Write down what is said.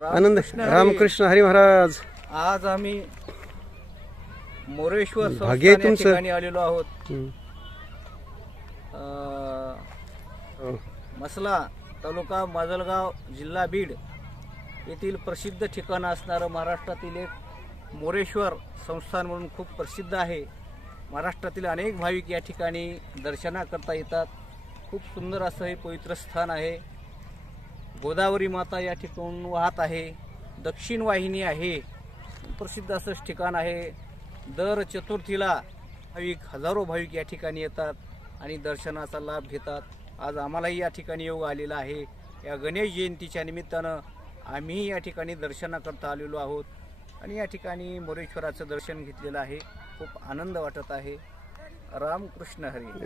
आनंद रामकृष्ण हरी. महाराज आज आम्ही मोरेश्वर भाग्य आहे संस्थान या तुमचं. ठिकाणी आलेलो आहोत. अं, हो. मसला तालुका माजलगाव जिल्हा बीड येथील प्रसिद्ध ठिकाण असणारं महाराष्ट्रातील एक मोरेश्वर संस्थान म्हणून खूप प्रसिद्ध आहे महाराष्ट्रातील अनेक भाविक या ठिकाणी दर्शनाकरता येतात खूप सुंदर असं हे पवित्र स्थान आहे गोदावरी माता या ठिकाणून वाहत आहे. दक्षिण वाहिनी आहे. प्रसिद्ध असं ठिकाण आहे. दर चतुर्थीला भाविक हजारो भाविक या ठिकाणी येतात आणि दर्शनाचा लाभ घेतात. आज आम्हालाही या ठिकाणी योग आलेला आहे. या गणेश जयंतीच्या निमित्तानं आम्हीही या ठिकाणी दर्शनाकरता आलेलो आहोत. आणि या ठिकाणी मोरेश्वराचं दर्शन घेतलेलं आहे. खूप आनंद वाटत आहे. रामकृष्ण हरी.